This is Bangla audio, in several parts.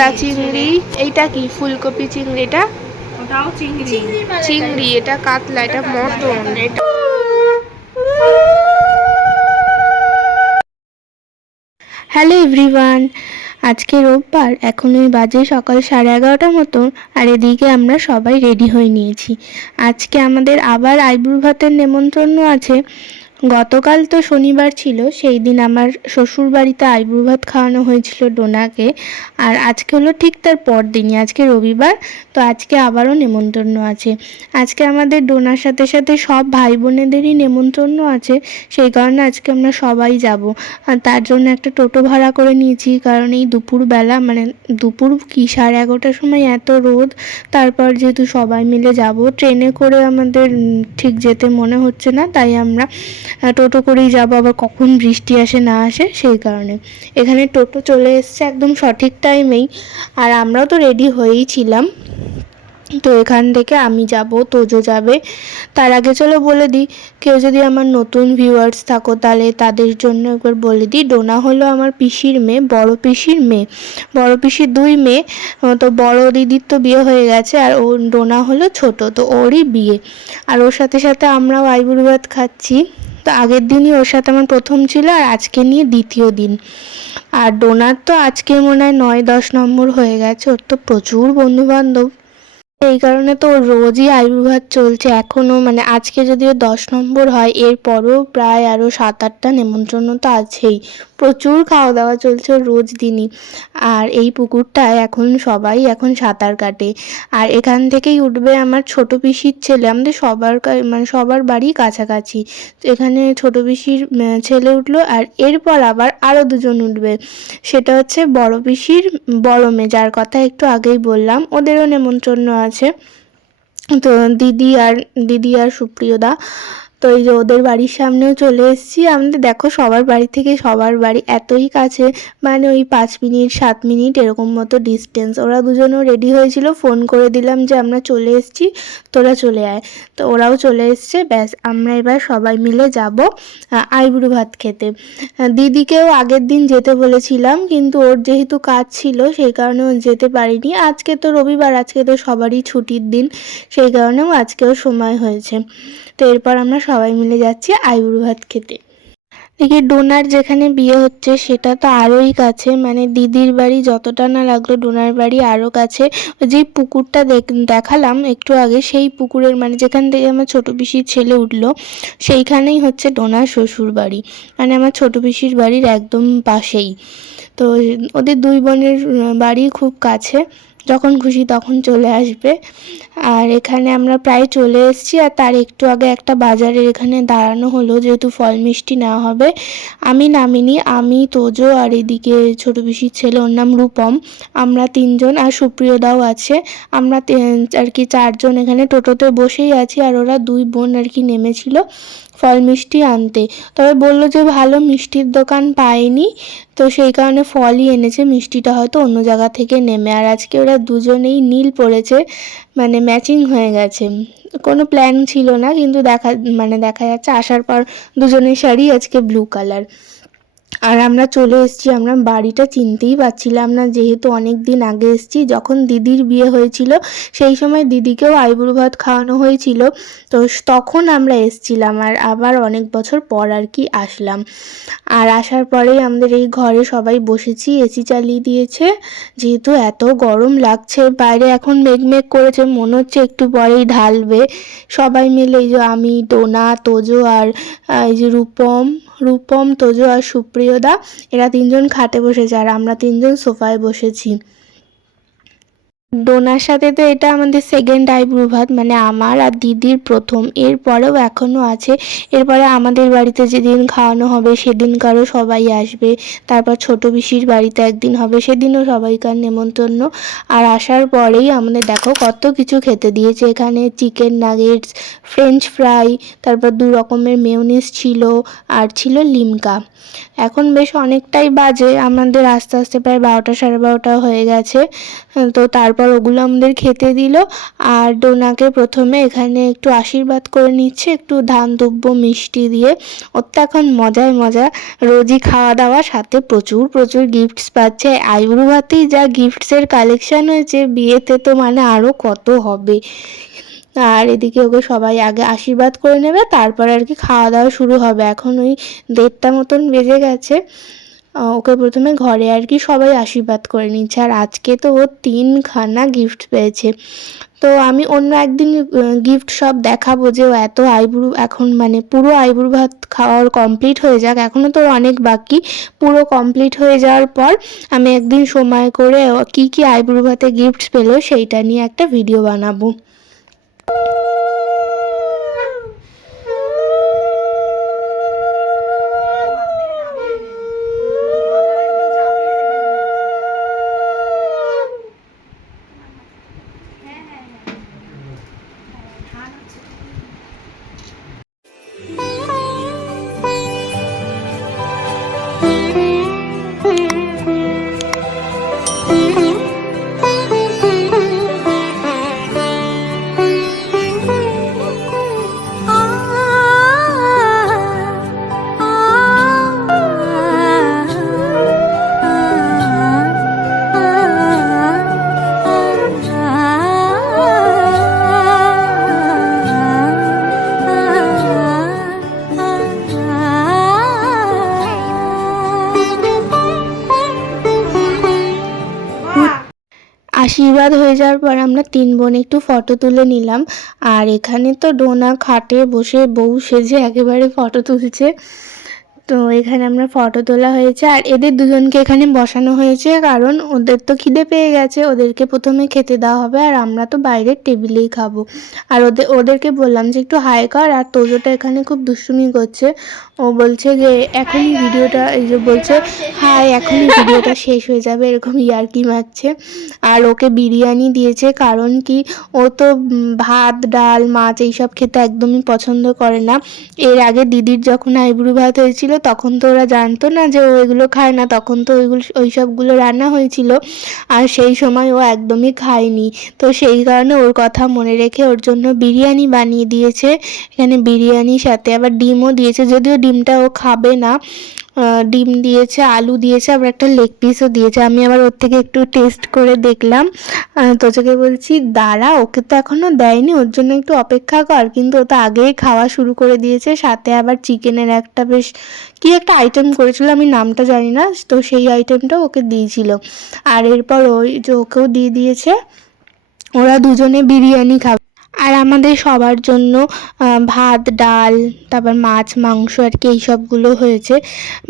মোচা চিংড়ি এইটা কি ফুলকপি চিংড়ি এটা? ওটাও চিংড়ি। চিংড়ি এটা কাতলা এটা মটন এটা হ্যালো এভরিওয়ান আজকে রোববার এখন ওই বাজে সকাল সাড়ে এগারোটার মতন আর এদিকে আমরা সবাই রেডি হয়ে নিয়েছি। আজকে আমাদের আবার আইবুড়ো ভাতের নেমন্ত্রণ আছে গতকাল তো শনিবার ছিল, সেই দিন আমার শ্বশুর বাড়িতে আইবুড়ো ভাত খাওয়ানো হয়েছিল ডোনাকে, আর আজকে হলো ঠিক তার পর দিনই আজকে রবিবার, তো আজকে আবারও নেমন্তন্ন আছে। আজকে আমাদের ডোনার সাথে সাথে সব ভাই বোনেদেরই নেমন্তন্ন আছে, সেই কারণে আজকে আমরা সবাই যাব। আর তার জন্য একটা টোটো ভাড়া করে নিয়েছি, কারণ এই দুপুরবেলা মানে দুপুর কি, সাড়ে এগারোটার সময় এত রোদ, তারপর যেহেতু সবাই মিলে যাব, ট্রেনে করে আমাদের ঠিক যেতে মনে হচ্ছে না, তাই আমরা টোটো করেই যাব, আবার কখন বৃষ্টি আসে না আসে, সেই কারণে। এখানে টোটো চলে এসছে একদম সঠিক টাইমেই, আর আমরাও তো রেডি হয়েই ছিলাম। তো এখান থেকে আমি যাব, তোজো যাবে। তার আগে চলো বলে দিই, কেউ যদি আমার নতুন ভিউয়ার্স থাকো, তাহলে তাদের জন্য একবার বলে দিই, ডোনা হলো আমার পিসির মেয়ে, বড় পিসির মেয়ে। বড় পিসির দুই মেয়ে তো বড় দিদির তো বিয়ে হয়ে গেছে, আর ও ডোনা হলো ছোট, তো ওরই বিয়ে। আর ওর সাথে সাথে আমরাও আইবুড়ো ভাত খাচ্ছি। তো আগের দিনই ওর সাথে আমার প্রথম ছিল আর আজকে নিয়ে দ্বিতীয় দিন। আর ডোনার তো আজকে মনে হয় নয় দশ নম্বর হয়ে গেছে, ওর তো প্রচুর বন্ধু বান্ধব এই কারণে তো রোজই আইবুড়ো ভাত চলছে। এখনও মানে আজকে যদিও দশ নম্বর হয়, এরপরও প্রায় আরও সাত আটটা নেমন্ত্রণ তো আছেই। প্রচুর খাওয়া দাওয়া চলছে রোজ দিনই। আর এই পুকুরটায় এখন সবাই এখন সাঁতার কাটে। আর এখান থেকেই উঠবে আমার ছোট পিসির ছেলে। আমাদের সবার মানে সবার বাড়ি কাছাকাছি। এখানে ছোট পিসির ছেলে উঠল আর এরপর আবার আরও দুজন উঠবে। সেটা হচ্ছে বড় পিসির, বড় মেয়ে। যার কথা একটু আগেই বললাম, ওদেরও নেমন্তন্ন আছে। তো দিদি আর দিদি আর সুপ্রিয়দা তো এই যে ওদের বাড়ির সামনেও চলে এসেছি। আমাদের দেখো সবার বাড়ি থেকে সবার বাড়ি এতই কাছে মানে ওই পাঁচ মিনিট, সাত মিনিট এরকম মতো ডিস্টেন্স ওরা দুজনেও রেডি হয়েছিল ফোন করে দিলাম যে আমরা চলে এসেছি, তোরা চলে আয়। তো ওরাও চলে এসছে, ব্যাস আমরা এবার সবাই মিলে যাব আইবুড়ো ভাত খেতে। দিদিকেও আগের দিন যেতে বলেছিলাম, কিন্তু ওর যেহেতু কাজ ছিল, সেই কারণে ও যেতে পারিনি। আজকে তো রবিবার, আজকে তো সবারই ছুটির দিন, সেই কারণেও আজকেও সময় হয়েছে। তো এরপর আমরা সবাই মিলে যাচ্ছি আইবুড়ো ভাত খেতে। দেখি ডোনার যেখানে বিয়ে হচ্ছে সেটা তো আরোই কাছে মানে দিদির বাড়ি যতটা না লাগল ডোনার বাড়ি আরও কাছে। যে পুকুরটা দেখ- দেখালাম একটু আগে, সেই পুকুরের মানে যেখান থেকে আমার ছোট পিসির ছেলে উঠল, সেইখানেই হচ্ছে ডোনার শ্বশুর বাড়ি। মানে আমার ছোট পিসির বাড়ির একদম পাশেই। তো ওদের দুই বোনের বাড়ি খুব কাছে। যখন খুশি তখন চলে আসবে। আর এখানে আমরা প্রায় চলে এসেছি আর তার একটু আগে একটা বাজারের এখানে দাঁড়ানো হলো, যেহেতু ফল মিষ্টি নেওয়া হবে। আমি নামিনি, আমি, তোজো আর এদিকে ছোট পিসির ছেলে, ওর নাম রূপম। আমরা তিনজন আর সুপ্রিয়দাও আছে। আমরা আর কি চারজন এখানে টোটোতে বসেই আছি আর ওরা দুই বোন আর কি নেমেছিল। ফল মিষ্টি আনতে। তবে বলল যে, ভালো মিষ্টির দোকান পায়নি তো সেই কারণে ফলই এনেছে, মিষ্টিটা হয়তো অন্য জায়গা থেকে নেমে। আর আজকে ওরা দুজনেই নীল পড়েছে মানে ম্যাচিং হয়ে গেছে। কোনো প্ল্যান ছিল না, কিন্তু দেখা মানে দেখা যাচ্ছে আসার পর দুজনের শাড়ি আজকে ব্লু কালার আর আমরা চলে এসেছি, আমরা বাড়িটা চিনতেই পারছিলাম না যেহেতু অনেক দিন আগে এসেছি। যখন দিদির বিয়ে হয়েছিল, সেই সময় দিদিকেও আইবুড়ো ভাত খাওয়ানো হয়েছিল। তো তখন আমরা এসছিলাম আর আবার অনেক বছর পর আর কি আসলাম। আর আসার পরেই আমাদের এই ঘরে সবাই বসেছি, এসি চালিয়ে দিয়েছে। যেহেতু এত গরম লাগছে, বাইরে এখন মেঘমেঘ করেছে, মনে হচ্ছে একটু পরেই ঢালবে। সবাই মিলে এই যে আমি ডোনা তোজো আর এই যে রূপম রূপম তোজো আর সুপ্রিয়দা এরা তিনজন খাটে বসেছে আর আমরা তিনজন সোফায় বসেছি। ডোনার সাথে তো এটা আমাদের সেকেন্ড আইব্রু ভাত মানে আমার আর দিদির প্রথম। এরপরেও এখনও আছে। এরপরে আমাদের বাড়িতে যেদিন খাওয়ানো হবে সেদিনকারও সবাই আসবে। তারপর ছোট পিসির বাড়িতে একদিন হবে, সেদিনও সবাইকার নেমন্তন্ন। আর আসার পরেই আমাদের দেখো কত কিছু খেতে দিয়েছে। এখানে চিকেন নাগেটস ফ্রেঞ্চ ফ্রাই তারপর দু রকমের মেয়োনিজ ছিল আর ছিল লিমকা এখন বেশ অনেকটাই বাজে। আমাদের আস্তে আস্তে প্রায় বারোটা, সাড়ে বারোটা হয়ে গেছে। তো তারপর তারপর ওগুলো আমাদের খেতে দিল। আর ডোনাকে প্রথমে এখানে একটু আশীর্বাদ করে নিচ্ছে, একটু ধান দুব্য মিষ্টি দিয়ে। ওর তো এখন মজায় মজা। রোজই খাওয়া দাওয়া সাথে প্রচুর প্রচুর গিফটস পাচ্ছে। আইবুড়ো ভাতেই যা গিফটসের কালেকশন হয়েছে, বিয়েতে তো মানে আরও কত হবে। আর এদিকে ওকে সবাই আগে আশীর্বাদ করে নেবে, তারপর আর কি খাওয়া দাওয়া শুরু হবে। এখন ওই দেড়টা মতন বেজে গেছে। ওকে প্রথমে ঘরে আর কি সবাই আশীর্বাদ করে নিচ্ছে। আর আজকে তো ও তিনখানা গিফট পেয়েছে। তো আমি অন্য একদিন গিফট সব দেখাবো যে ও এত আইবুড়ো, এখন মানে পুরো আইবুড়ো ভাত খাওয়ার কমপ্লিট হয়ে যাক। এখনও তো অনেক বাকি। পুরো কমপ্লিট হয়ে যাওয়ার পর আমি একদিন সময় করে কী কী আইবুড়ো ভাতে গিফটস পেল সেইটা নিয়ে একটা ভিডিও বানাবো। আশীর্বাদ হয়ে যাওয়ার পর আমরা তিন বোন একটু ফটো তুলে নিলাম। আর এখানে তো ডোনা খাটে বসে বউ সেজে একেবারে ফটো তুলছে। তো এখানে আমরা ফটো তোলা হয়েছে আর এদের দুজনকে এখানে বসানো হয়েছে, কারণ ওদের তো খিদে পেয়ে গেছে। ওদেরকে প্রথমে খেতে দেওয়া হবে আর আমরা তো বাইরের টেবিলেই খাব। আর ওদের ওদেরকে বললাম যে একটু হাই কর আর তোজোটা এখানে খুব দুষ্টুমি করছে। ও বলছে যে, এখনই ভিডিওটা এই যে বলছে, হাই, এখনই ভিডিওটা শেষ হয়ে যাবে। এরকম ইয়ার্কি মারছে। আর ওকে বিরিয়ানি দিয়েছে, কারণ কি, ও তো ভাত, ডাল, মাছ এইসব খেতে একদমই পছন্দ করে না। এর আগে দিদির যখন আইবুড়ো ভাত হয়েছিল তখন তো ওরা জানতো না যে ও এগুলো খায় না। তখন তো ওইগুলো ওই সবগুলো রান্না হয়েছিল আর সেই সময় ও একদমই খায়নি। তো সেই কারণে ওর কথা মনে রেখে ওর জন্য বিরিয়ানি বানিয়ে দিয়েছে। এখানে বিরিয়ানির সাথে আবার ডিমও দিয়েছে। যদিও ডিমটা ও খাবে না ডিম দিয়েছে, আলু দিয়েছে, আবার একটা লেগ পিসও দিয়েছে। আমি আবার ওর থেকে একটু টেস্ট করে দেখলাম। তোজোকে বলছি, দাঁড়া, ওকে তো এখনও দেয়নি, ওর জন্য একটু অপেক্ষা কর। কিন্তু ও তো আগেই খাওয়া শুরু করে দিয়েছে। সাথে আবার চিকেনের একটা বেশ, কি একটা আইটেম করেছিল, আমি নামটা জানি না। তো সেই আইটেমটা ওকে দিয়েছিল। আর এরপর ওই যে ওকেও দিয়ে দিয়েছে। ওরা দুজনে বিরিয়ানি খাবে। আর আমাদের সবার জন্য ভাত ডাল তারপর মাছ মাংস আর কি এই সবগুলো হয়েছে।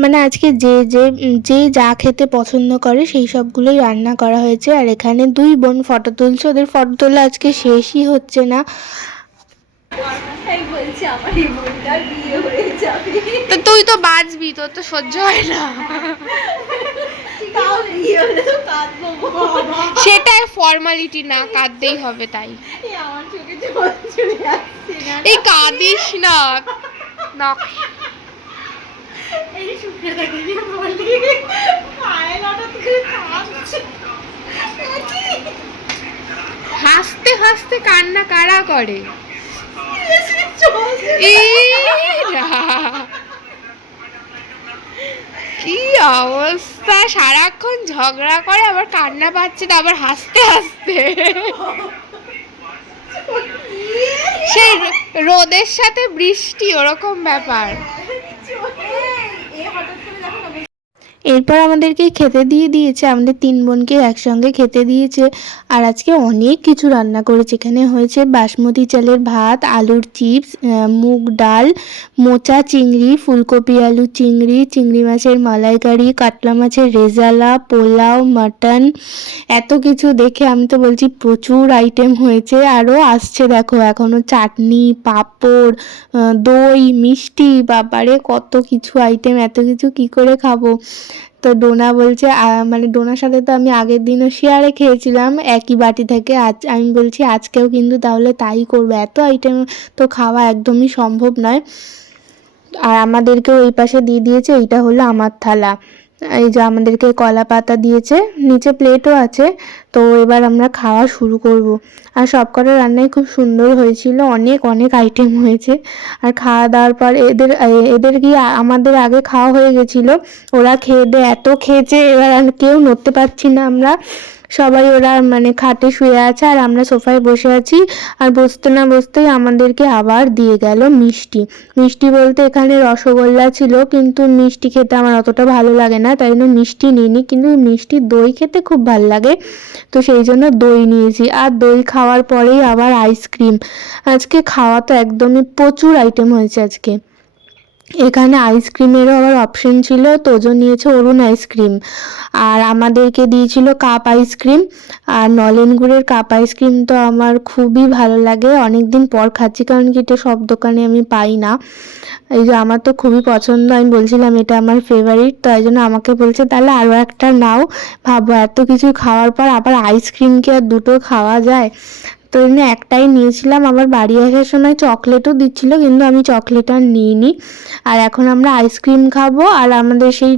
মানে আজকে যে যে যে যা খেতে পছন্দ করে সেই সবগুলোই রান্না করা হয়েছে। আর এখানে দুই বোন ফটো তুলছে ওদের ফটো তোলা আজকে শেষই হচ্ছে না। তাই বলছি আমার এই বোনটার বিয়ে যাবে তো তুই তো বাঁচবি তোর তো সহ্য হয় না। সেটাই ফর্মালিটি না কাঁদতেই হবে তাই। আমার এই কাঁদিস না না এই শুক্রটা দিদি বলি পায়েল হঠাৎ করে কাঁদছে। হাসতে হাসতে কান্না কারা করে? কি অবস্থা? সারাক্ষণ ঝগড়া করে আবার কান্না পাচ্ছে না আবার হাসতে হাসতে। সেই রোদের সাথে বৃষ্টি ওরকম ব্যাপার এ হঠাৎ করে দেখো না এরপর আমাদেরকে খেতে দিয়ে দিয়েছে, আমাদের তিন বোনকে একসঙ্গে খেতে দিয়েছে। আর আজকে অনেক কিছু রান্না করেছে, এখানে হয়েছে বাসমতি চালের ভাত, আলুর চিপস মুগ ডাল, মোচা চিংড়ি, ফুলকপি আলু চিংড়ি চিংড়ি মাছের মালাইকারি, কাতলা মাছের রেজালা, পোলাও, মাটন, এত কিছু দেখে আমি তো বলছি প্রচুর আইটেম হয়েছে। আরও আসছে দেখো এখনও চাটনি, পাঁপড় দই, মিষ্টি, বাবারে কত কিছু আইটেম, এত কিছু কি করে খাব? তো ডোনা বলছে মানে ডোনার সাথে তো আমি আগের দিনও শেয়ারে খেয়েছিলাম, একই বাটি থেকে। আজ আমি বলছি, আজকেও কিন্তু তাহলে তাই করব। এত আইটেম তো খাওয়া একদমই সম্ভব নয়। আর আমাদেরকেও এই পাশে দিয়ে দিয়েছে, এইটা হলো আমার থালা। এই যে আমাদেরকে কলা পাতা দিয়েছে, নিচে প্লেটও আছে, তো এবার আমরা খাওয়া শুরু করব। আর সবকটা রান্নাই খুব সুন্দর হয়েছিল, অনেক অনেক আইটেম হয়েছে। আর খাওয়া দাওয়ার পর এদের এদের কি আমাদের আগে খাওয়া হয়ে গেছিল, ওরা খেয়ে দিয়ে এত খেয়েছে, এবার আর কেউ নড়তে পারছি না আমরা। সবাই ওরা মানে খাটে শুয়ে আছে আর আমরা সোফায় বসে আছি। আর বসতে না বসতেই আমাদেরকে আবার দিয়ে গেল মিষ্টি। মিষ্টি বলতে এখানে রসগোল্লা ছিল, কিন্তু মিষ্টি খেতে আমার অতটা ভালো লাগে না, তাই জন্য মিষ্টি নিইনি, কিন্তু মিষ্টি দই খেতে খুব ভালো লাগে। তো সেই জন্য দই নিয়েছি। আর দই খাওয়ার পরেই আবার আইসক্রিম আজকে খাওয়া তো একদমই প্রচুর আইটেম হয়েছে আজকে। এখানে আইসক্রিমেরও আবার অপশন ছিল তোজো নিয়েছে অরুণ আইসক্রিম আর আমাদেরকে দিয়েছিল কাপ আইসক্রিম আর নলেন গুড়ের কাপ আইসক্রিম তো আমার খুবই ভালো লাগে। অনেক দিন পর খাচ্ছি, কারণ কি এটা সব দোকানে আমি পাই না। এই যে আমার তো খুবই পছন্দ, আমি বলছিলাম এটা আমার ফেভারিট তাই জন্য আমাকে বলছে, তাহলে আরও একটা নাও। ভাবো এত কিছু খাওয়ার পর আবার আইসক্রিম কি আর দুটো খাওয়া যায়? তো এমনি একটাই নিয়েছিলাম, আবার বাড়ি আসার সময় চকলেটও দিচ্ছিল, কিন্তু আমি চকলেট আর নিইনি। আর এখন আমরা আইসক্রিম খাব, আর আমাদের সেই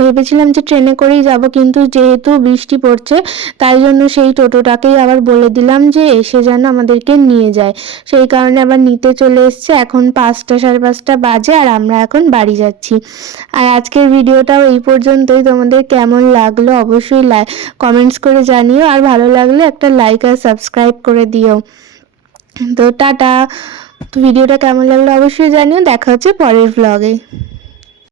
ভেবেছিলাম যে ট্রেনে করেই যাব, কিন্তু যেহেতু বৃষ্টি পড়ছে, তাই জন্য সেই টোটোটাকেই আবার বলে দিলাম যে এসে যেন আমাদেরকে নিয়ে যায়। সেই কারণে আবার নিতে চলে এসছে, এখন পাঁচটা সাড়ে পাঁচটা বাজে, আর আমরা এখন বাড়ি যাচ্ছি। আর আজকের ভিডিওটাও এই পর্যন্তই, তোমাদের কেমন লাগল অবশ্যই কমেন্টস করে জানিও, আর ভালো লাগলে একটা লাইক আর সাবস্ক্রাইব করে দিও। তো টাটা। ভিডিওটা কেমন লাগল অবশ্যই জানিও। দেখা হচ্ছে পরের ব্লগে